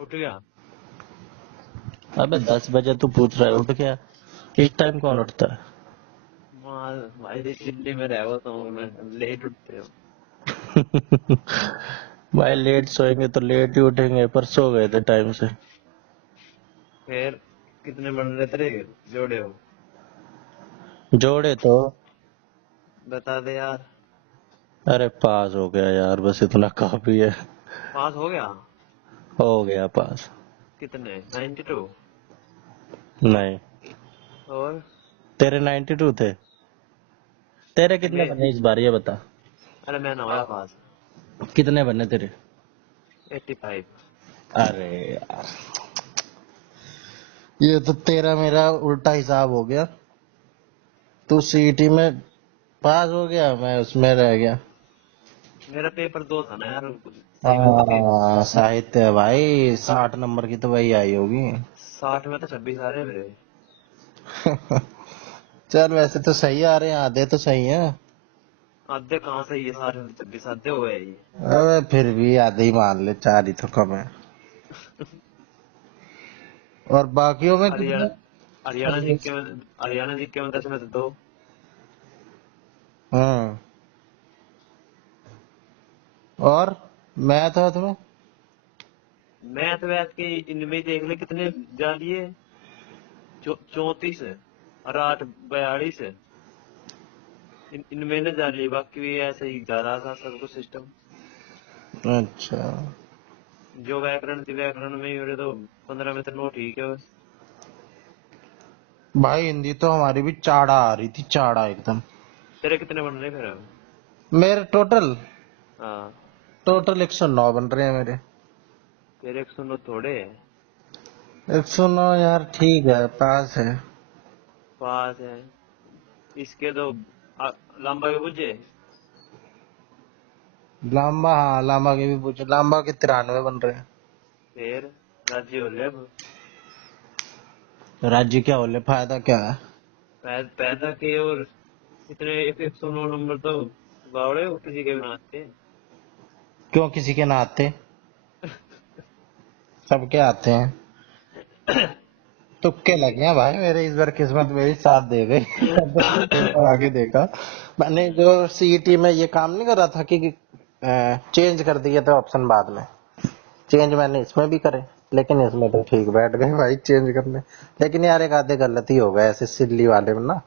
उठ गया। अबे 10 बजे तू पूछ रहा है उठ गया? इस टाइम कौन उठता है? मार भाई दिल्ली में रह होता हूँ मैं, लेट उठते हो। भाई लेट सोएंगे तो लेट ही उठेंगे, पर सो गए थे टाइम से। फिर कितने बन रहे तेरे जोड़े हो? जोड़े तो बता दे यार। अरे पास हो गया यार, बस इतना काफी है। पास हो गया? हो गया पास। कितने? 92? नहीं, और तेरे 92 थे। तेरे कितने मैं बने इस बार ये बता। अरे मैं ना होया पास। कितने बने तेरे? 85। अरे यार, ये तो तेरा मेरा उल्टा हिसाब हो गया। तू सीईटी में पास हो गया, मैं उसमें रह गया। मेरा पेपर 2 था ना यार, सही में होती। हाँ साहित्य है भाई, 60 नंबर की तो वही आई होगी। 60 में तो 26 आ रहे हैं मेरे। चल वैसे तो सही आ रहे हैं, आधे तो सही है। आधे कहाँ से, ये 60 में 26 आधे हो गए ये। अबे फिर भी आधे ही मान ले, 4 ही तो कम है। और बाकियों में हरियाणा कितने? हरियाणा जीके में, हरियाणा जीके में 10 में से 2। हाँ, और मैथ है तुम्हें? मैथ वैथ के इनमें देख ले कितने जा लिए। 34 है और 8 42 है। इनमें न जा रही, बाकी भी ऐसे ही जा रहा था सब कुछ सिस्टम। अच्छा जो व्याकरण थी, व्याकरण में ही मेरे तो 15 में से 9 ठीक है बस। भाई, हिंदी तो हमारी भी चाड़ा आ रही थी, चाड़ा एकदम। तेरे कितने बन रहे फिर अब? मेरे टोटल हाँ। टोटल 109 बन रहे हैं मेरे। तेरे 109 थोड़े है। 109 यार, ठीक है, पास है। पास है। इसके तो आ, लंबा भी बुझे। लांबा, हाँ लांबा के भी पूछे, लांबा के 93 बन रहे हैं। फिर राज्य हो ले अब। तो राज्य क्या होले, फायदा क्या है? पैदा के और इतने 109 नंबर तो बावड़े हो किसी के भी ना आते। क्यों किसी के ना आते? सबके आते हैं। तुक्के लगे हैं भाई मेरे, इस बार किस्मत मेरी साथ दे गई। पेपर आगे देखा। मैंने जो सीईटी में ये काम नहीं कर रहा था कि चेंज कर दिए थे ऑप्शन बाद में, चेंज मैंने इसमें भी करे, लेकिन इसमें तो ठीक बैठ गए भाई चेंज करने। लेकिन यार एक आधे गलती हो गए ऐसे सिल्ली वाले में ना।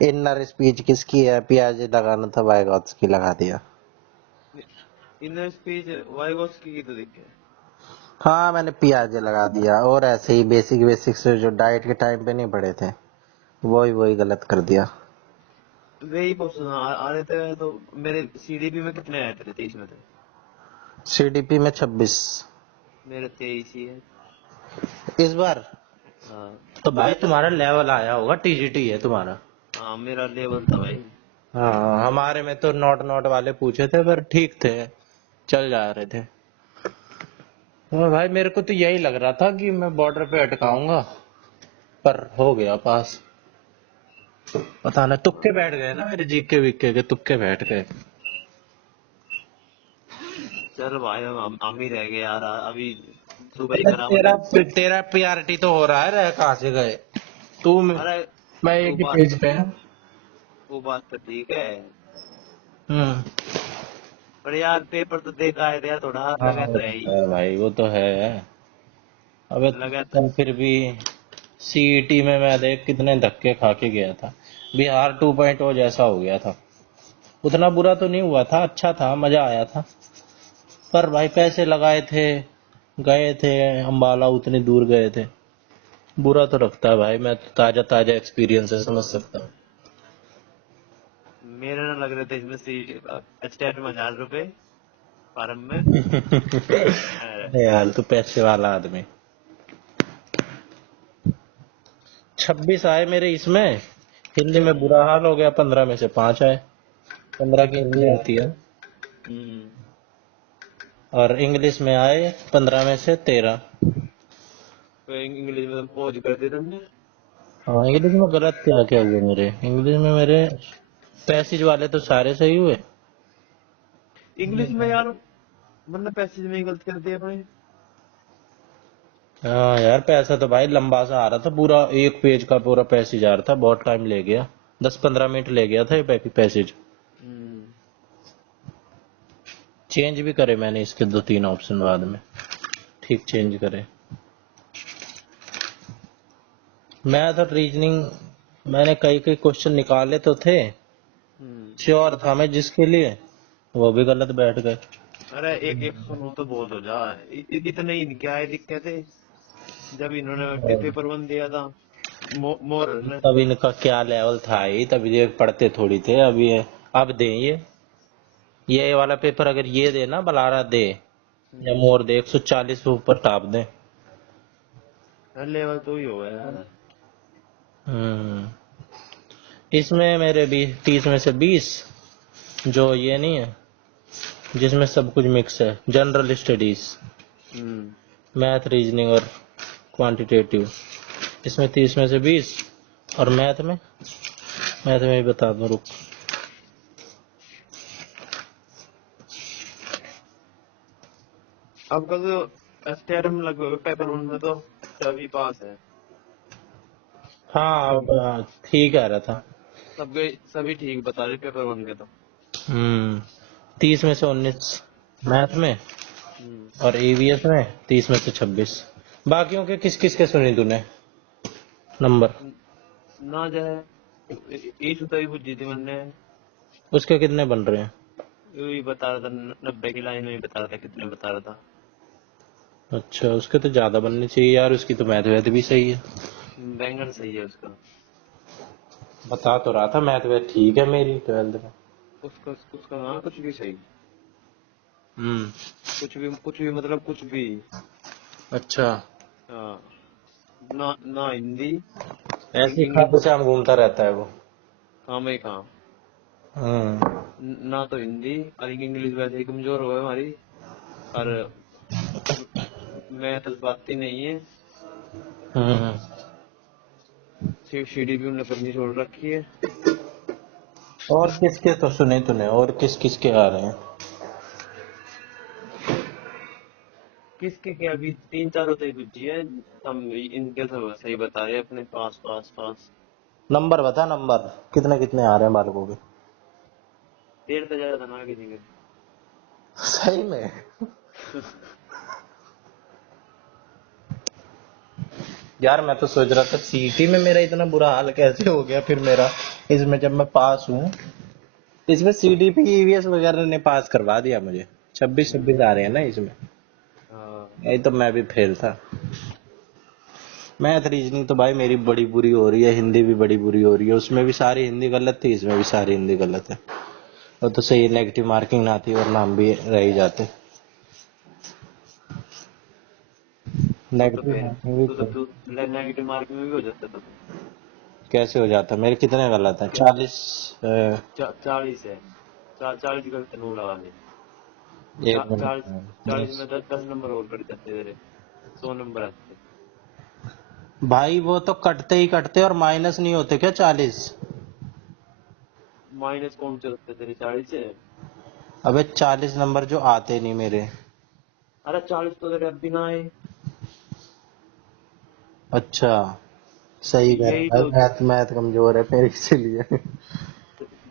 इनर स्पीच किसकी है, पियाज लगाना था, बायगॉट्स की लगा दिया। इन स्पीच वाई वॉस की तो दिखे। हाँ मैंने पियाज लगा दिया, और ऐसे ही बेसिक बेसिक से जो डाइट के टाइम पे नहीं पढ़े थे, वही वही गलत कर दिया। वही क्वेश्चन आ रहे थे तो। मेरे सीडीपी में कितने आए थे? 23 में थे। सीडीपी में 26 मेरे 23 ही है। इस बार। हाँ। तो भाई तुम्हारा लेवल आया होगा, टीजीटी है तुम्हारा। हाँ मेरा लेवल था भाई। हाँ हमारे में तो नॉट नॉट वाले पूछे थे, पर ठीक थे, चल जा रहे थे। हाँ भाई, मेरे को तो यही लग रहा था कि मैं बॉर्डर पे अटकाऊंगा, पर हो गया पास। पता नहीं, तुक्के बैठ गए ना मेरे, जीके वीके के तुक्के बैठ गए। चल भाई हम ही रह गए यार अभी। सुबह ही अबे करा तेरा मतलब। तेरा पीआरटी तो हो रहा है, रह कहाँ से गए तू अरे मैं वो एक ही बात पेज पे है। वो बात तो ठीक है। हम्म। पर यार पेपर तो देखा है यार, थोड़ा हाँ लगा वो तो है तो ही। है भाई, वो तो है। अबे लगा तो। कल फिर भी सीईटी में मैं देख कितने धक्के खा के गया था। बिहार 2.0 जैसा हो गया था। उतना बुरा तो नहीं हुआ था, अच्छा था, मजा आया था। पर भाई पैसे लगाए थे, गए थे अम्बाला, उतनी दूर गए थे, बुरा तो लगता है भाई। मैं तो ताजा ताजा एक्सपीरियंस है, समझ सकता हूँ। मेरे ना लग रहे थे इसमें सी स्टेट में 1000 रुपए फार्म में। अरे, अरे यार तू पैसे वाला आदमी। 26 आए मेरे इसमें। हिंदी में बुरा हाल हो गया, 15 में से 5 आए। 15 की हिंदी आती है। हम्म। और इंग्लिश में आए 15 में से 13। तो इंग्लिश में पहुंच कर दी तुमने। हाँ इंग्लिश में गलत क्या क्या हुए मेरे, इंग्लिश में मेरे पैसेज वाले तो सारे सही हुए। इंग्लिश में यार मतलब पैसेज में ही गलती कर दी अपने। हाँ यार, पैसा तो भाई लंबा सा आ रहा था, पूरा एक पेज का पूरा पैसेज आ रहा था, बहुत टाइम ले गया, 10-15 मिनट ले गया था ये पैसेज। हम्म। चेंज भी करे मैंने इसके 2-3 ऑप्शन बाद में, ठीक चेंज करे। मैथ और रीजनिंग मैंने कई कई क्वेश्चन निकाले तो थे, श्योर था मैं जिसके लिए, वो भी गलत बैठ गए। अरे एक एक सुनो तो बहुत हो जा, इतने ही क्या है दिक्कत है। जब इन्होंने पेपर वन दिया था, मोर ने। तब इनका क्या लेवल था ही, तब ये पढ़ते थोड़ी थे। अब ये अब दे ये वाला पेपर अगर ये दे ना, बलारा दे या मोर दे, 140 से ऊपर टाप दे। लेवल तो ही हो गया। हम्म। इसमें मेरे भी 30 में से 20, जो ये नहीं है जिसमें सब कुछ मिक्स है, जनरल स्टडीज, मैथ, रीजनिंग और क्वांटिटेटिव, इसमें 30 में से 20। और मैथ में भी बता दूं, रुक। अब का तो स्टेटम लगभग पेपर वन में तो सभी पास है। हाँ, सब अब ठीक आ रहा था। सबके सभी ठीक बता रहे पेपर वन के तो। 30 में से 19 मैथ में, और ईवीएस में 30 में से 26। बाकियों के किस किस के सुनी तूने नंबर? ना जाए इस तो ही पूछी थी मैंने। उसके कितने बन रहे हैं? यही बता रहा था, 90 की लाइन में ही बता रहा था, कितने बता रहा था। अच्छा, उसके तो ज्यादा बनने चाहिए यार, उसकी तो मैथ वैथ भी सही है। बैंगन सही है उसका। बता तो रहा था, मैथ वैथ ठीक है मेरी 12th में। उसका उसका हाँ कुछ भी सही। हम्म। कुछ भी मतलब कुछ भी। अच्छा, हाँ। ना ना हिंदी। ऐसे ही इंग्लिश। खाते से हम घूमता रहता है वो। हाँ मैं कहा। हम्म। ना तो हिंदी और इंग्लिश वैसे ही कमजोर हो गई हमारी। और मैथ बात ही नहीं है। हम्म। सीडी भी उन्होंने करनी छोड़ रखी है। और किसके तो सुने तूने, और किस किस के आ रहे हैं? किसके क्या अभी 3-4 होते ही पूछी है। हम इनके सब सही बता रहे हैं अपने, पास पास पास। नंबर बता, नंबर कितने कितने आ रहे हैं बालकों के? 13 तो ज्यादा था ना किसी के। सही में? यार मैं तो सोच रहा था सीटी में मेरा इतना बुरा हाल कैसे हो गया फिर मेरा, इसमें जब मैं पास हूँ। इसमें सीडीपी ईवीएस वगैरह ने पास करवा दिया मुझे, 26-26 आ रहे हैं ना इसमें। हाँ। यही तो मैं भी फेल था। मैथ रीजनिंग तो भाई मेरी बड़ी बुरी हो रही है, हिंदी भी बड़ी बुरी हो रही है, उसमें भी सारी हिंदी गलत थी, इसमें भी सारी हिंदी गलत है। और तो सही नेगेटिव मार्किंग ना आती और नाम भी रह ही जाते। तो नेगेटिव फिर मार्किंग भी तू नेगेटिव मार्किंग में भी हो जाता तो। कैसे हो जाता? मेरे कितने गलत है? 40। 40 है। 40 गलत नूर लगा दे। एक 40 मिनट 40 10। में 10 नंबर और कट जाते तेरे। 100 नंबर आते। भाई वो तो कटते ही कटते, और माइनस नहीं होते क्या 40? माइनस कौन से होते तेरे 40 से। अबे 40 नंबर जो आते नहीं मेरे। अरे 40 तो तेरे अब भी ना आए। अच्छा, सही कह रहा यही भाई, तो। मैथ मैथ कमजोर है मेरे, इसीलिए।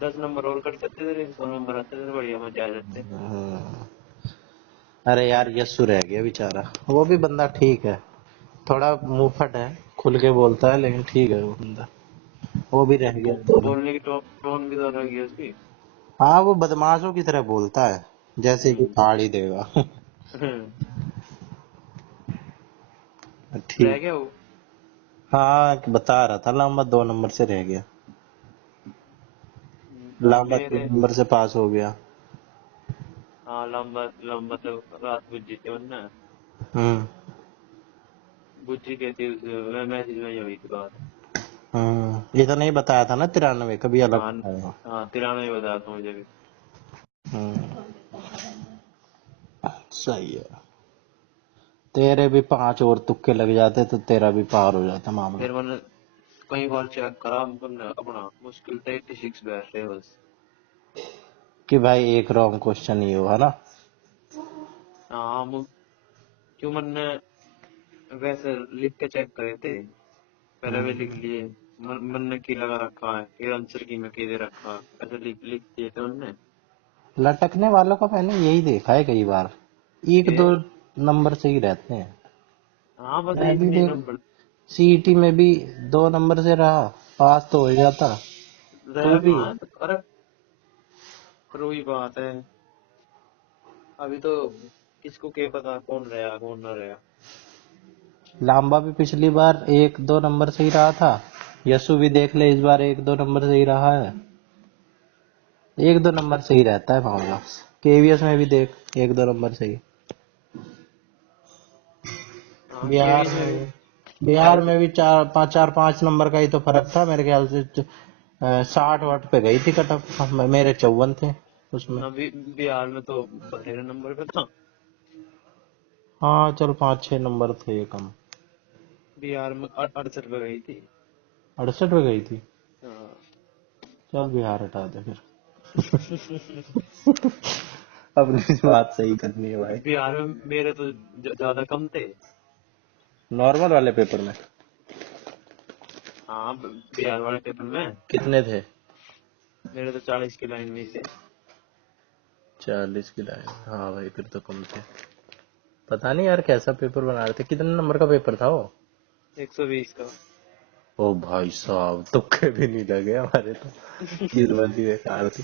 10 नंबर और कट जाते तेरे, 100 नंबर आते तेरे, बढ़िया मजा आ जाते। हम्म। अरे यार, यस्सु रह गया बेचारा, वो भी बंदा ठीक है, थोड़ा मुंहफट है, खुल के बोलता है, लेकिन ठीक है वो बंदा, वो भी रह गया थोड़ा। बोलने की टोन भी तो अलग ही है उसकी। हाँ, वो बदमाशों की तरह बोलता है, जैसे कि फाड़ ही देगा। रह ठीक। गया वो। हाँ, बता रहा था लंबा 2 नंबर से रह गया, लंबा 3 मेरे। नंबर से पास हो गया। हाँ लंबा लंबा तो रात बुझ जीते वरना। हम्म। बुझी कहती मैं मैसेज में ही हुई थी बात। ये तो नहीं बताया था ना 93, कभी अलग हाँ। बताया। हाँ 93 बता था मुझे भी। हम्म। सही है। तेरे भी 5 और तुक्के लग जाते तो तेरा भी पार हो जाता मामला। फिर मैंने कई बार चेक करा, हमने अपना मुश्किल तो 86 बैठ रहे बस। कि भाई एक रॉन्ग क्वेश्चन ही हो, है ना? हाँ क्यों मैंने वैसे लिख के चेक करे थे, पहले वे लिख लिए। मन ने की लगा रखा है, ये आंसर की में की दे रखा, ऐसे लिख दिए थे उनने। लटकने वालों का मैंने यही देखा है कई बार, एक ये दो नंबर से ही रहते हैं। हाँ, बस मैं भी इतने ही देख, नंबर सीईटी में भी 2 नंबर से रहा, पास तो हो ही जाता तो रह भी। कहाँ। अरे पर वही बात है, अभी तो किसको क्या पता कौन रहा कौन ना रहा। लांबा भी पिछली बार 1-2 नंबर से ही रहा था, यशु भी देख ले इस बार 1-2 नंबर से ही रहा है। 1-2 नंबर से ही रहता है मामला। केवीएस में भी देख 1-2 नंबर से ही। हाँ, बिहार केवीएस में भी में बिहार में भी 4-5 नंबर का ही तो फर्क था मेरे ख्याल से। 60 वाट पे गई थी कट ऑफ, मेरे 54 थे उसमें। ना बिहार में तो 13 नंबर पे था। हाँ चल 5-6 नंबर थे कम। बिहार में 68 पे गई थी। 68 पे गई थी। हाँ। चल बिहार हटा दे फिर। अपनी बात सही करनी है भाई। बिहार में मेरे तो ज्यादा कम थे। नॉर्मल वाले पेपर में हाँ, बिहार वाले पेपर में कितने थे? मेरे तो 40 की लाइन में थे। 40 की लाइन, हाँ भाई फिर तो कम थे। पता नहीं यार कैसा पेपर बना रहे थे, कितने नंबर का पेपर था वो? 120 का। ओ भाई साहब, तुक्के भी नहीं लगे हमारे तो। किस्मत ही बेकार थी।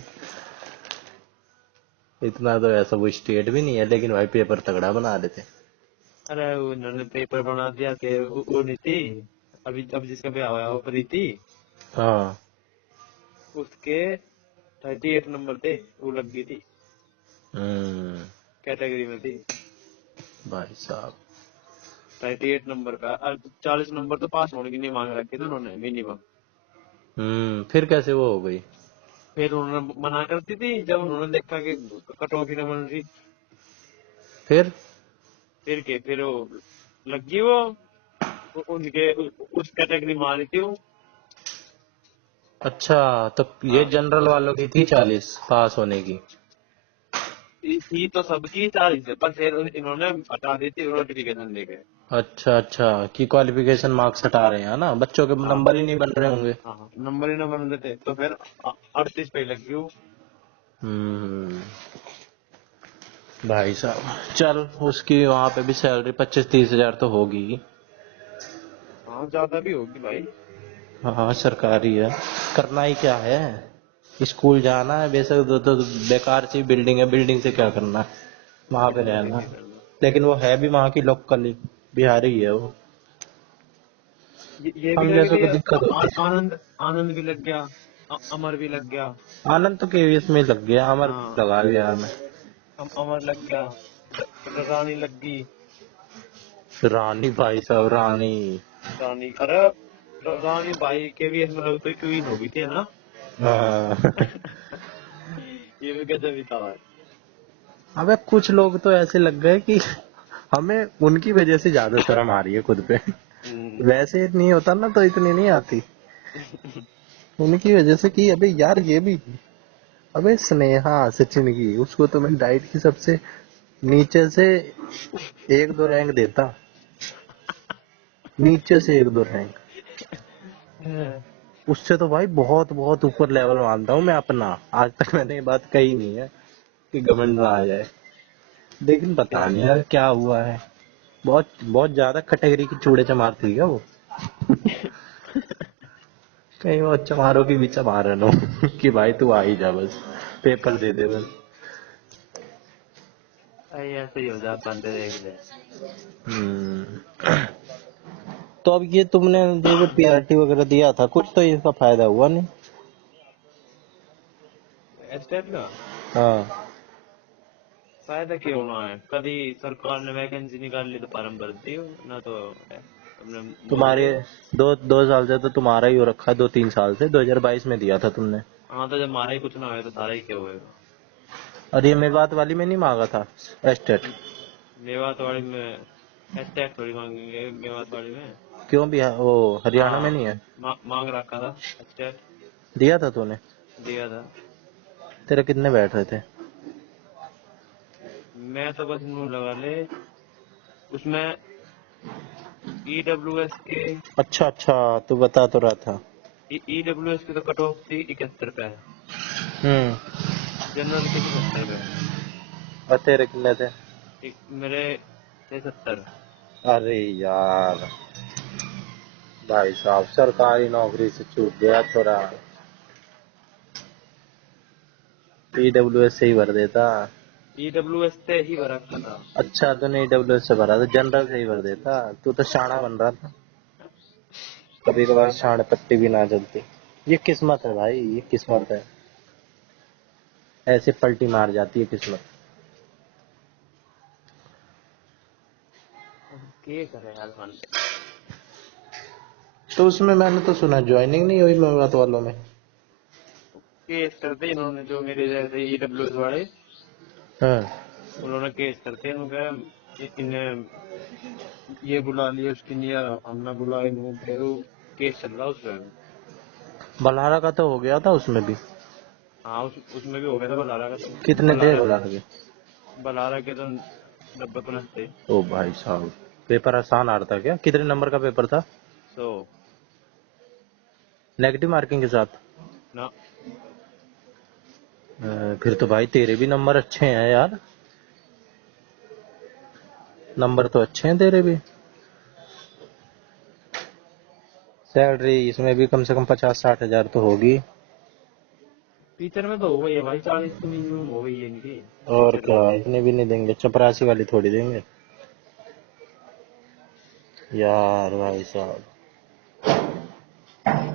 इतना तो ऐसा वो स्टेट भी नहीं है, लेकिन भाई पेपर तगड़ा बना रहे थे। अरे उन्होंने पेपर बना दिया कि वो नहीं थी, अभी अब जिसका ब्याह हुआ वो प्रीति, हाँ। उसके 38 नंबर थे, वो लग गई थी, हम्म। कैटेगरी में थी। भाई साहब। 38 नंबर का, 40 नंबर तो पास होने की नहीं मांग रखे थे उन्होंने मिनिमम। फिर कैसे वो हो गई? फिर उन्होंने मना करती थी, जब उन्होंने देखा कि कट ऑफ ही नहीं बन रही, फिर फिर वो लग गई वो, उनके उस कैटेगरी में आ रही थी वो। अच्छा, तो ये हाँ, जनरल वालों की थी 40 पास होने की? थी तो सबकी 40 है, पर फिर इन्होंने हटा दी थी नोटिफिकेशन लेके। अच्छा अच्छा, कि क्वालिफिकेशन मार्क्स हटा रहे हैं ना, बच्चों के हाँ नंबर ही नहीं बन रहे होंगे। हाँ, नंबर ही ना बन रहे थे, तो फिर 38 पे लग गई वो। हम्म। भाई साहब चल, उसकी वहां पे भी सैलरी 25-30 हजार तो होगी। हाँ, ज्यादा भी होगी भाई। हाँ सरकारी है, करना ही क्या है, स्कूल जाना है बेशक, तो बेकार सी बिल्डिंग है, बिल्डिंग से क्या करना है, वहां पे बिल्डिंग से रहना। क्या करना। लेकिन वो है भी वहां की लोकल ही, बिहारी ही है वो। ये भी हम लग जैसे रही को है, दिक्कत होती आनंद आनंद भी लग गया, अमर भी लग गया। है। आनंद तो केवीएस में ही लग गया, अमर हाँ, लगा बिहार में। अमर लग गया, रानी लग गई। रानी, भाई साहब रानी। रानी, अरे रानी भाई के भी इसमें लग तो क्वीन हो गई थी ना। हाँ। ये भी गजब ही था भाई। अबे कुछ लोग तो ऐसे लग गए कि हमें उनकी वजह से ज्यादा शर्म आ रही है खुद पे। हम्म। वैसे नहीं होता ना तो इतनी नहीं आती, उनकी वजह से कि अबे यार ये भी। अबे स्नेहा सचिन की, उसको तो मैं डाइट की सबसे नीचे से 1-2 रैंक देता, नीचे से 1-2 रैंक। उससे तो भाई बहुत बहुत ऊपर लेवल मानता हूँ मैं अपना। आज तक मैंने ये बात कही नहीं है कि घमंड ना आ जाए, लेकिन पता नहीं यार क्या हुआ है। बहुत बहुत ज्यादा कैटेगरी की चूड़े चमारती थी क्या वो? कहीं वो चमारों की भी चमारन हो कि भाई तू आ ही जा बस, पेपर दे दे बस। भाई ऐसे ही हो जाता है, देख ले। हम्म। तो अब ये तुमने जो जो पीआरटी वगैरह दिया था, कुछ तो इसका फायदा हुआ नहीं? स्टेप का हाँ। फायदा क्यों होना है, कभी सरकार ने वैकेंसी निकाल ली तो फॉर्म भर दियो ना, तो अपने मोदी तुम्हारे को। 2 साल से तो तुम्हारा ही हो रखा है, 2-3 साल से, 2022 में दिया था तुमने। हाँ, तो जब हमारा ही कुछ ना हो तो सारा ही क्या होएगा। और ये मेवात वाली में नहीं मांगा था एस्टेट? मेवात वाली में स्टेप थोड़ी मांगेंगे, मेवात वाली में। क्यों, बिहार वो हरियाणा में हाँ, नहीं है? मांग रखा था स्टेप, दिया था तूने? दिया था। तेरे कितने बैठ रहे थे? मैं तो बस मुंह लगा ले उसमें, EWS के अच्छा अच्छा, तू बता तो रहा था। EWS की तो कट ऑफ थी 71 पे, हम्म। जनरल के 70 पे, और तेरे कितने थे? मेरे थे 70। अरे यार, भाई साहब सरकारी नौकरी से चूक गया थोड़ा। EWS से ही भर देता। EWS से ही भरा था। अच्छा, तूने EWS से भरा था, जनरल से ही भर देता। तू तो शाना बन रहा था। कभी कभार शान पट्टी भी ना चलती। ये किस्मत है भाई, ये किस्मत है। ऐसे पलटी मार जाती है किस्मत। अब क्या करे यार मन। तो उसमें मैंने तो सुना ज्वाइनिंग नहीं हुई मेवात वालों में। केस करते इन्होंने, जो मेरे जैसे EWS वाले, हाँ। उन्होंने केस करते हैं, उन्होंने इन्हें ये बुला लिया, उसकी नहीं हमने बुलाए, फिर वो केस चल रहा उसमें। बलहारा का तो हो गया था उसमें भी। हाँ उसमें भी हो गया था बलारा का तो। कितने थे बलारा बलहारा के? बलारा के तो 90+ थे। ओ भाई साहब, पेपर आसान आ रहा था क्या? कितने नंबर का पेपर था? सो नेगेटिव मार्किंग के साथ? ना, फिर तो भाई तेरे भी नंबर अच्छे हैं यार। नंबर तो अच्छे हैं तेरे भी। सैलरी इसमें भी कम से कम 50-60 हजार तो होगी। टीचर में तो हो गई है भाई, 40 तो मिनिमम हो गई है इनकी। और टीचर क्या, में इतने भी नहीं देंगे, चपरासी वाली थोड़ी देंगे यार भाई साहब।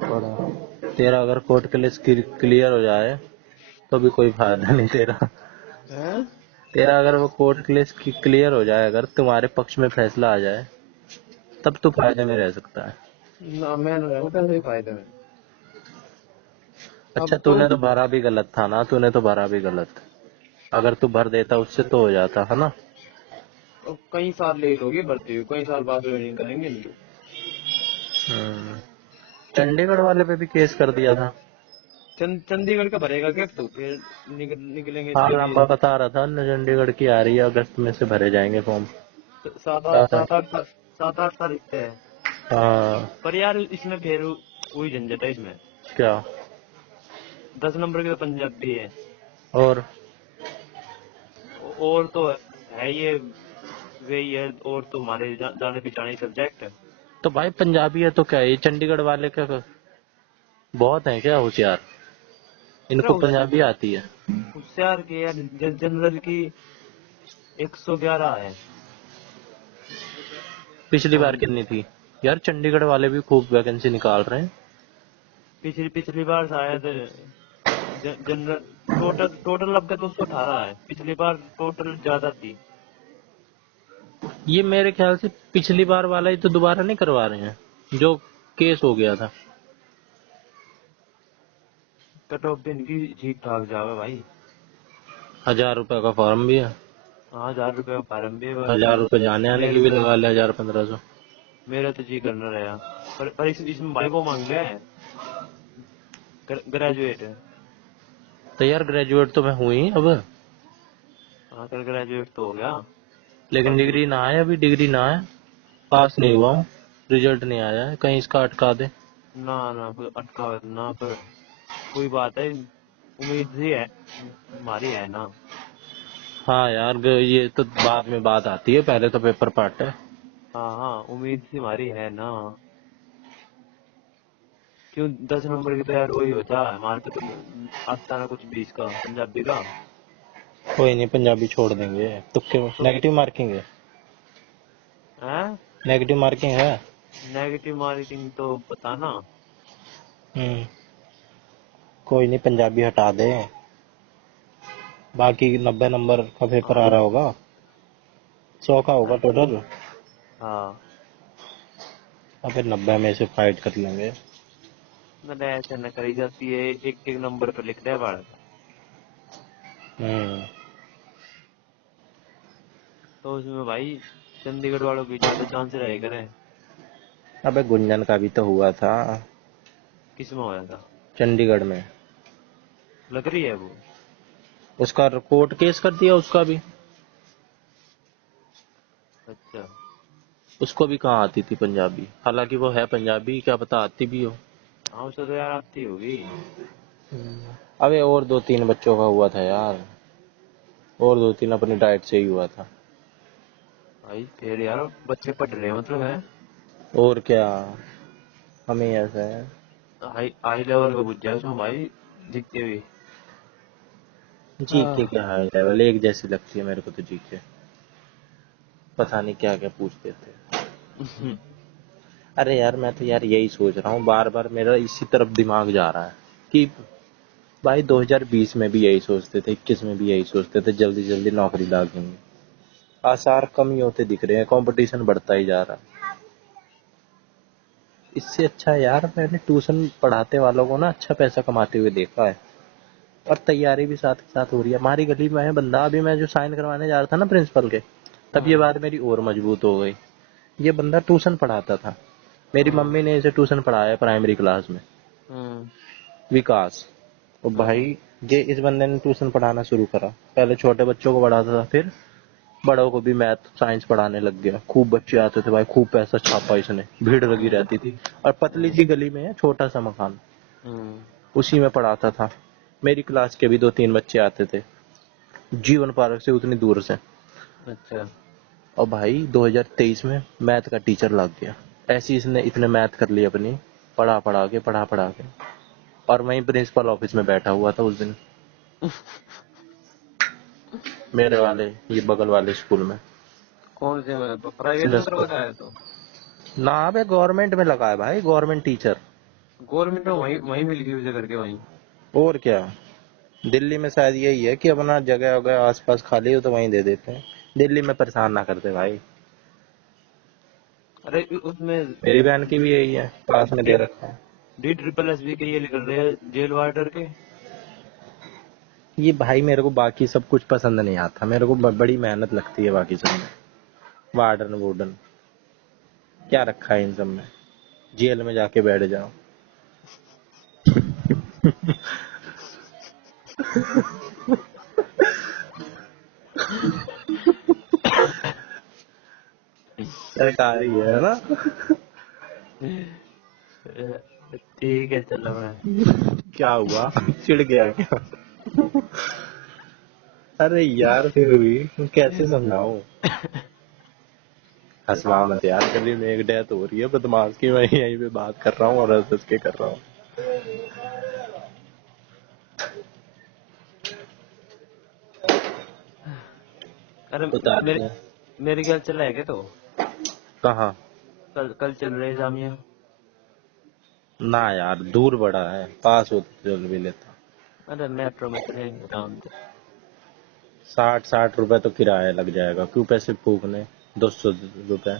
बड़ा तेरा अगर कोर्ट केस क्लियर हो जाए तो भी कोई फायदा नहीं तेरा। हैं? तेरा अगर वो कोर्ट केस क्लियर हो जाए, अगर तुम्हारे पक्ष में फैसला आ जाए, तब तो फायदे में रह सकता है। ना मैं ना रहूं पैसे फायदे में। अच्छा, अब तो तूने तो भरा भी गलत था ना, तूने तो भरा भी गलत। अगर तू भर देता उससे तो हो जाता है ना। अब कई साल लेट हो गए भर्ती हुई, कई साल बाद ज्वाइनिंग करेंगे नहीं। हम्म। चंडीगढ़ वाले पे भी केस कर दिया था। चंडीगढ़ का भरेगा क्या तो फिर निकलेंगे हाँ, जब ये लांबा बता रहा था न, चंडीगढ़ की आ रही है, अगस्त में से भरे जाएंगे फॉर्म। सात आठ हाँ हाँ। सात आठ सात आठ तारीख से है। हाँ, पर यार इसमें फिर वही झंझट है इसमें। क्या? 10 नंबर की तो पंजाबी है, और और तो है ये वही है, और तो हमारे जाने पहचाने सब्जेक्ट है। तो भाई पंजाबी है तो क्या है? ये चंडीगढ़ वाले क्या बहुत हैं क्या होशियार? अरे इनको पंजाबी आती है? होशियार के यार, जनरल की 111 है। पिछली बार और कितनी थी? यार चंडीगढ़ वाले भी खूब वैकेंसी निकाल रहे हैं। पिछली पिछली बार शायद जनरल टोटल टोटल अब तक 218 है, पिछली बार टोटल ज्यादा थी। ये मेरे ख्याल से पिछली बार वाला ही तो दोबारा नहीं करवा रहे हैं, जो केस हो गया था। कट ऑफ दिन की ठीक ठाक जावे भाई। 1000 रुपए का फॉर्म भी है। हाँ, 1000 रुपये का फार्म भी है। 1000 रुपए जाने आने की मेरे भी लगा ले, 1500। मेरा तो जी करना रहा, पर इसमें भाई वो मांग रहे हैं ग्रेजुएट। तो यार ग्रेजुएट तो मैं हूँ ही अब। हाँ, कर ग्रेजुएट तो हो गया। लेकिन बाकी डिग्री ना आए, अभी डिग्री ना आए, पास नहीं हुआ हूँ, रिजल्ट नहीं आया है, कहीं इसका अटका दे। ना ना कोई अटका हुआ तो ना, पर कोई बात है, उम्मीद ही है हमारी है ना। हाँ यार, ये तो बाद में बात आती है, पहले तो पेपर पार्ट है। हाँ हाँ, उम्मीद ही हमारी है ना। क्यों, 10 नंबर की तो यार वही होता है हमारे पे तो, आता ना कुछ 20 का पंजाबी का। कोई नहीं, पंजाबी छोड़ देंगे, तुक्के तो नेगेटिव मार्किंग है। है, नेगेटिव मार्किंग है। नेगेटिव मार्किंग तो पता ना। हम्म। कोई नहीं, पंजाबी हटा दे। बाकी 90 नंबर का पेपर आ हाँ रहा होगा, 100 का होगा टोटल। हाँ, और फिर 90 में से फाइट कर लेंगे। मैंने ऐसे न करी जाती है, एक एक नंबर पे लिख दे बाढ़। हम्म। तो उसमें भाई चंडीगढ़ वालों की ज्यादा चांस रहे करे। अबे गुंजन का भी तो हुआ था, किस में होया था? चंडीगढ़ में। लग रही है वो। उसका कोर्ट केस कर दिया उसका भी। अच्छा, उसको भी कहाँ आती थी पंजाबी, हालांकि वो है पंजाबी, क्या पता आती भी हो। हाँ उसे तो यार आती होगी। अबे और 2-3 बच्चों का हुआ था यार, और 2-3 अपनी डाइट से ही हुआ था। भाई फिर यार बच्चे पढ़ रहे हैं मतलब है। और क्या, हमें ऐसा है। हाई हाई लेवल का बुझ जाए उसमें भाई, दिखते हुए। जीके क्या हाई लेवल, एक जैसी लगती है मेरे को तो जीके, पता नहीं क्या क्या पूछते थे। अरे यार मैं तो यार यही सोच रहा हूँ, बार बार मेरा इसी तरफ दिमाग जा रहा है कि भाई 2020 में भी यही सोचते थे, 21 में भी यही सोचते थे, जल्दी जल्दी नौकरी लागेंगे। आसार कम ही होते दिख रहे हैं, कंपटीशन बढ़ता ही जा रहा है। इससे अच्छा है यार, मैंने ट्यूशन पढ़ाते वालों को ना अच्छा पैसा कमाते हुए देखा है, और तैयारी भी साथ के साथ हो रही है। हमारी गली में है बंदा, अभी मैं जो साइन करवाने जा रहा था ना प्रिंसिपल के, तब ये हाँ बात मेरी और मजबूत हो गई। ये बंदा ट्यूशन पढ़ाता था, मेरी हाँ मम्मी ने इसे ट्यूशन पढ़ाया प्राइमरी क्लास में, हाँ विकास। और भाई हाँ ये इस बंदे ने ट्यूशन पढ़ाना शुरू करा, पहले छोटे बच्चों को पढ़ाता था, फिर बड़ों को भी मैथ साइंस पढ़ाने लग गया। खूब बच्चे आते थे भाई, खूब पैसा छापा इसने, भीड़ लगी हाँ रहती थी। और पतली सी गली में है छोटा सा मकान, हाँ, उसी में पढ़ाता था। मेरी क्लास के भी 2-3 बच्चे आते थे, जीवन पार्क से उतनी दूर से। अच्छा। और भाई 2023 में मैथ का टीचर लग गया। ऐसी इसने इतने मैथ कर ली अपनी, पढ़ा पढ़ा के। और वहीं प्रिंसिपल ऑफिस में बैठा हुआ था उस दिन, मेरे वाले ये बगल वाले स्कूल में। कौन से में प्राइवेट में प्रिंसिपल, करवाया है तो? ना बे गवर्नमेंट में लगा है भाई, गवर्नमेंट टीचर। गवर्नमेंट में वहीं वहीं मिल गई उसे करके वहीं। और क्या, दिल्ली में शायद यही है कि अपना जगह वगैरह आसपास खाली हो तो वहीं दे देते हैं। दिल्ली में परेशान ना करते भाई। अरे उसमें मेरी बहन की भी यही है, पास में दे रखा है। DSSB के ये निकल रहे हैं जेल वार्डर के। ये भाई मेरे को बाकी सब कुछ पसंद नहीं आता, मेरे को बड़ी मेहनत लगती है बाकी सब में। वार्डन वुडन क्या रखा है इन सब में, जेल में जाके बैठ जाओ। सरकारी है ना। ठीक है चलो मैं। क्या हुआ, चिढ़ गया क्या? अरे यार फिर भी कैसे समझाऊं। हंसवा मत यार, गली में एक डेथ हो रही है बदमाश की, मैं यहीं पे बात कर रहा हूँ और हंस हंस के कर रहा हूँ। अरे बता मेरे रहे मेरे ख्याल चला है क्या तो? कहाँ? कल कल चल रहे हैं जामिया। ना यार दूर बड़ा है, पास होते तो चल भी लेता। अरे मेट्रो में चलेंगे काम तो। 60-60 रुपए तो किराया लग जाएगा, क्यों पैसे फूकने, 200 रुपए।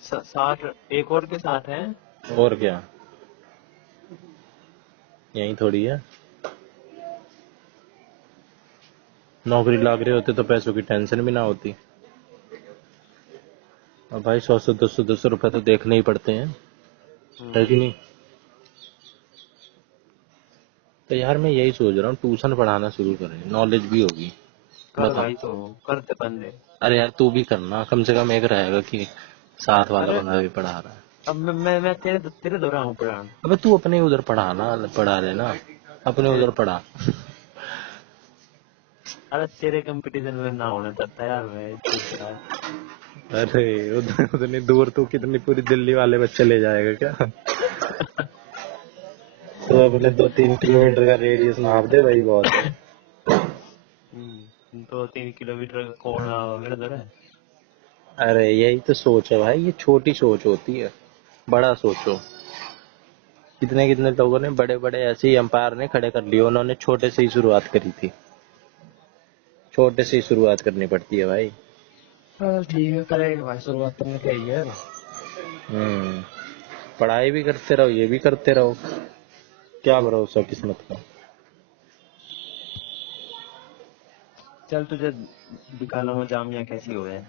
60 एक और के साथ है। और क्या, यही थोड़ी है। नौकरी लाग रहे होते तो पैसों की टेंशन भी ना होती। अब भाई 100-200 रुपए तो देखने ही पड़ते हैं, है कि नहीं? तो यार मैं यही सोच रहा हूँ ट्यूशन पढ़ाना शुरू करें, नॉलेज भी होगी। कर बता। भाई तो करते बंदे। अरे यार तू भी करना, कम से कम एक रहेगा कि साथ वाला अरे बंदा भी पढ़ा रहा है। अब मैं तेरे दोहरा हूँ पुराण। अबे तू अपने उधर पढ़ाना, पढ़ा लेना, अपने उधर पढ़ा। अरे तेरे कंपटीशन में ना होना चाहता यार मैं, चुप यार। अरे उधर उतनी दूर तू कितनी पूरी दिल्ली वाले बच्चे ले जाएगा क्या? तो अपने 2-3 किलोमीटर का रेडियस नाप दे, वही बहुत है। 2-3 किलोमीटर का कौन मेरा दर है। अरे यही तो सोच है भाई, ये छोटी सोच होती है, बड़ा सोचो। कितने कितने लोगों ने बड़े बड़े ऐसे ही एम्पायर ने खड़े कर लिए, उन्होंने छोटे से ही शुरुआत करी थी। छोटे से ही शुरुआत करनी पड़ती है भाई। हाँ ठीक है करेंगे भाई, शुरुआत तुमने कही है। हम्म, पढ़ाई भी करते रहो, ये भी करते रहो, क्या भरोसा किस्मत का। चल तुझे दिखाना हो जामिया कैसी हो है।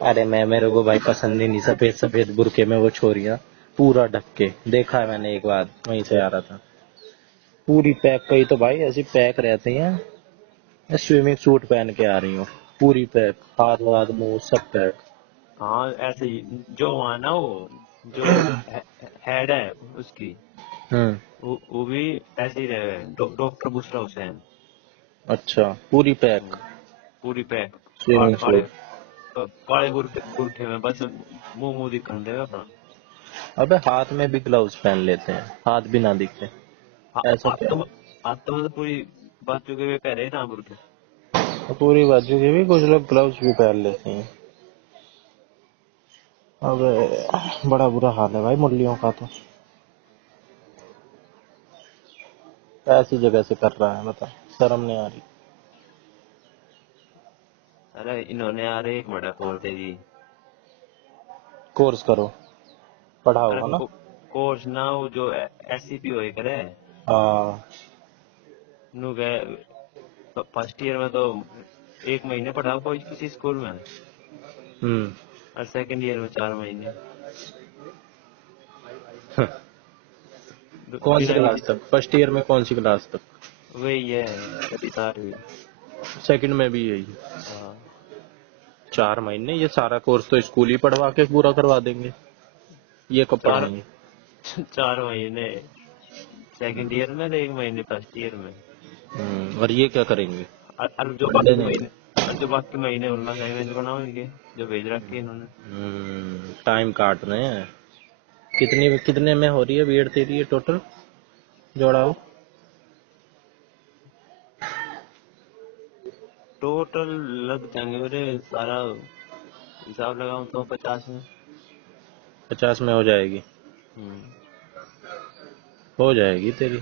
अरे मैं, मेरे को भाई पसंद ही नहीं सफेद सफेद बुरके में वो छोरियां पूरा ढक के, देखा है मैंने एक बार वहीं से आ रहा था, पूरी पैक, कई तो भाई ऐसी पैक रहती हैं, स्विमिंग सूट पहन के आ रही हूँ, पूरी पैक, हाथ वाथ मुंह सब पैक। हाँ ऐसे ही जो वहाँ ना वो जो हेड है उसकी वो भी ऐसे ही रहे डॉक्टर बुशरा हुसैन। अच्छा, पूरी पैक पूरी पैक स्विमिंग काले सूट। काले गुरठे में बस मुंह मुंह दिखन देगा अपना। अबे हाथ में भी ग्लव्स पहन लेते हैं, हाथ भी ना दिखे, ऐसा क्या है? आज तो मतलब पूरी बातों के वे कह रहे हैं ना गुरठे। तो पूरी बाजू के भी कुछ लोग ग्लव्स भी पहन लेते हैं। अबे बड़ा बुरा हाल है भाई मुरलियों का तो। ऐसी जगह से कर रहा है बता, शर्म नहीं आ रही। अरे इन्होंने यार एक बड़ा खोल दे दी। कोर्स करो, पढ़ा अरे होगा ना। कोर्स ना वो जो एससीपी होए करे हाँ। नु गए फर्स्ट ईयर में तो 1 महीने पढ़ा कोई किसी स्कूल में हम्म। और सेकंड ईयर में 4 महीने। कौन सी बिना क्लास किसी तक? फर्स्ट ईयर में कौन सी क्लास तक? वही है छठी सातवीं। सेकंड में भी यही? हाँ 4 महीने? ये सारा कोर्स तो स्कूल ही पढ़वा के पूरा करवा देंगे, ये कब चार पढ़ाएंगे? 4 महीने सेकंड ईयर में और 1 महीने फर्स्ट ईयर में। और ये क्या करेंगे? और जो पढ़ने बाकी देंगे। महीने और जो बाकी महीने उनमें असाइनमेंट बनाओगे जो भेज रखे हैं इन्होंने। टाइम काट रहे हैं। कितने में हो रही है बीएड तेरी ये टोटल जोड़ा हो? टोटल लग जाएंगे मेरे सारा हिसाब लगाऊं तो 50 में। 50 में हो जाएगी? हम्म। हो जाएगी तेरी,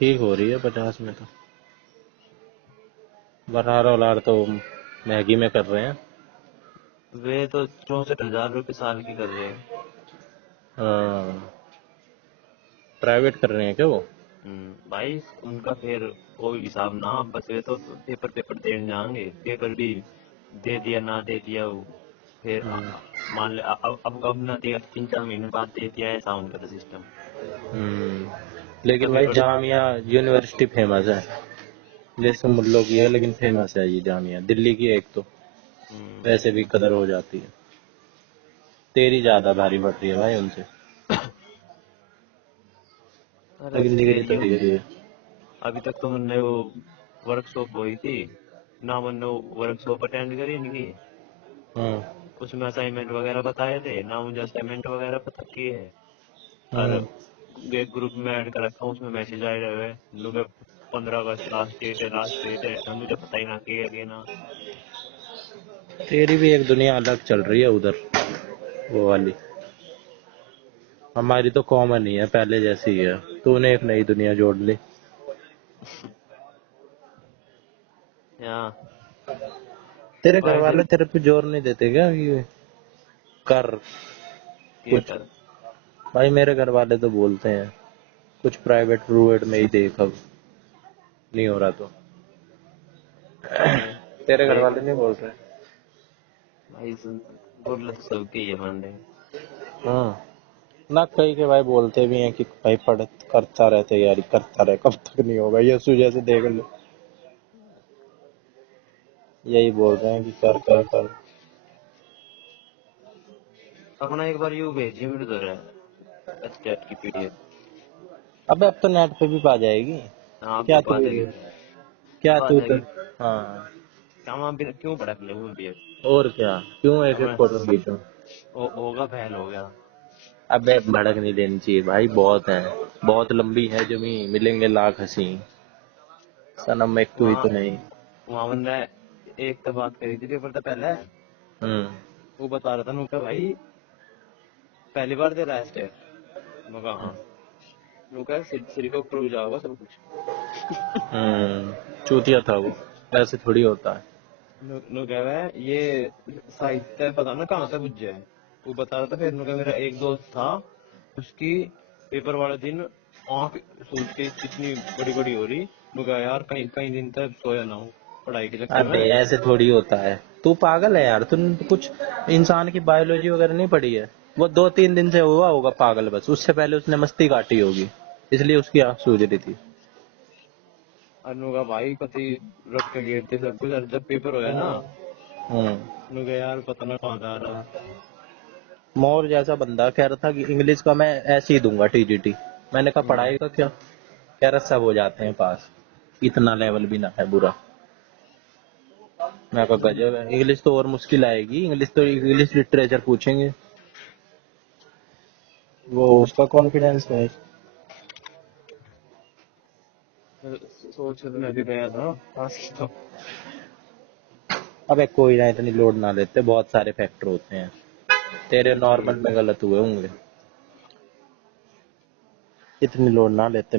ठीक हो रही है 50 में तो। बरहार औलार तो महंगी में कर रहे हैं। वे तो 64,000 रुपये साल की कर रहे हैं। हाँ, प्राइवेट कर रहे हैं क्या वो? भाई उनका फिर कोई हिसाब ना बस वे तो पेपर पेपर देने जाएंगे पेपर भी दे दिया ना दे दिया वो फिर हम्म। मान ले अब ना दिया 3-4 महीने बाद दे दिया ऐसा उनका तो सिस्टम। तो लेकिन भाई पेपर जामिया यूनिवर्सिटी फेमस है, जैसे मुल्लों की है लेकिन फेमस है ये जामिया, दिल्ली की है एक तो, वैसे भी कदर हो जाती है। तेरी ज्यादा भारी पड़ रही है भाई उनसे, अरे लेकिन डिग्री मेरी तो डिग्री है। अभी तक तो मैंने वो वर्कशॉप हुई थी ना मैंने वो वर्कशॉप अटेंड करी इनकी। हम्म। उसमें असाइनमेंट वगैरह बताए थे ना मुझे असाइनमेंट वगैरह पता किए है। और हम्म। एक ग्रुप में ऐड कर रखा हूँ उसमें मैसेज आए रहे हैं लोग 15 अगस्त लास्ट डेट है और मुझे पता ही ना किया ना। तेरी भी एक दुनिया अलग चल रही है उधर, वो वाली। हमारी तो कॉमन ही है, पहले जैसी ही है। तूने एक नई दुनिया जोड़ ली। यहाँ तेरे घर वैसे वाले तेरे पे जोर नहीं देते क्या कि कर ये कुछ? कर भाई मेरे घर वाले तो बोलते हैं कुछ प्राइवेट रूवेट में ही देख, अब नहीं हो रहा तो। अरे तेरे घर देख वाले नहीं बोल रहे? भाई बोल तो सबके ये मान रहे। ना कई के भाई बोलते भी हैं कि भाई पढ़ करता रहे, तैयारी करता रहे, कब तक नहीं होगा, यीशु जैसे देख लो, यही बोल रहे हैं कि कर कर कर। अपना एक बार यू भेजिए मेरे तो चैट की पीडीएफ। अबे अब तो नेट पे भी पा जाएगी। हाँ क्या अब तू आ जाएगी क्या अब आ तू तो, जाएगी। हाँ। क्या वहाँ भी क्यों पड़ा अपने वो भी और क्या, क्यों एक एक हमें फोटो खींचूं? होगा फैल हो गया। अबे भड़क नहीं देनी चाहिए भाई, बहुत है, बहुत लंबी है जमी, मिलेंगे लाख हंसी, सनम एक तू ही वहाँ तो नहीं। वहाँ बंदा एक तो बात करी थी पेपर तो पहले हम्म। वो बता रहा था नुका भाई पहली बार दे रहा है स्टेट मगा हाँ नुका सिर के ऊपर जाओगा सब कुछ। चूतिया था वो, ऐसे थोड़ी होता है। नु कह रहा है ये साहित्य पता ना कहाँ तक बुझ जाए। वो बता रहा था फिर नुका मेरा एक दोस्त था उसकी पेपर वाले दिन आँख सूज के इतनी बड़ी बड़ी हो रही नुका यार कहीं कहीं दिन तक सोया ना हो पढ़ाई के चक्कर अबे में। ऐसे थोड़ी होता है, तू पागल है यार, तूने कुछ इंसान की बायोलॉजी वगैरह नहीं पढ़ी है? वो 2-3 दिन से हुआ होगा पागल, बस उससे पहले उसने मस्ती काटी होगी, इसलिए उसकी आंख सूज रही थी। अनु का भाई कति रख के गेट थे सब कुछ और जब पेपर होया ना मैंने कहा यार पता ना कहाँ जा रहा है। मोर जैसा बंदा कह रहा था कि इंग्लिश का मैं ऐसे ही दूंगा टीजीटी। मैंने कहा पढ़ाई का क्या? कह रहा सब हो जाते हैं पास, इतना लेवल भी ना है बुरा। मैं कहा गजब है, इंग्लिश तो और मुश्किल आएगी, इंग्लिश तो इंग्लिश लिटरेचर पूछेंगे। वो उसका कॉन्फिडेंस है। सोच कर मैं भी गया था पास तो। अबे कोई ना, इतनी लोड ना लेते, बहुत सारे फैक्टर होते हैं। तेरे नॉर्मल में गलत हुए होंगे, इतनी लोड ना लेते।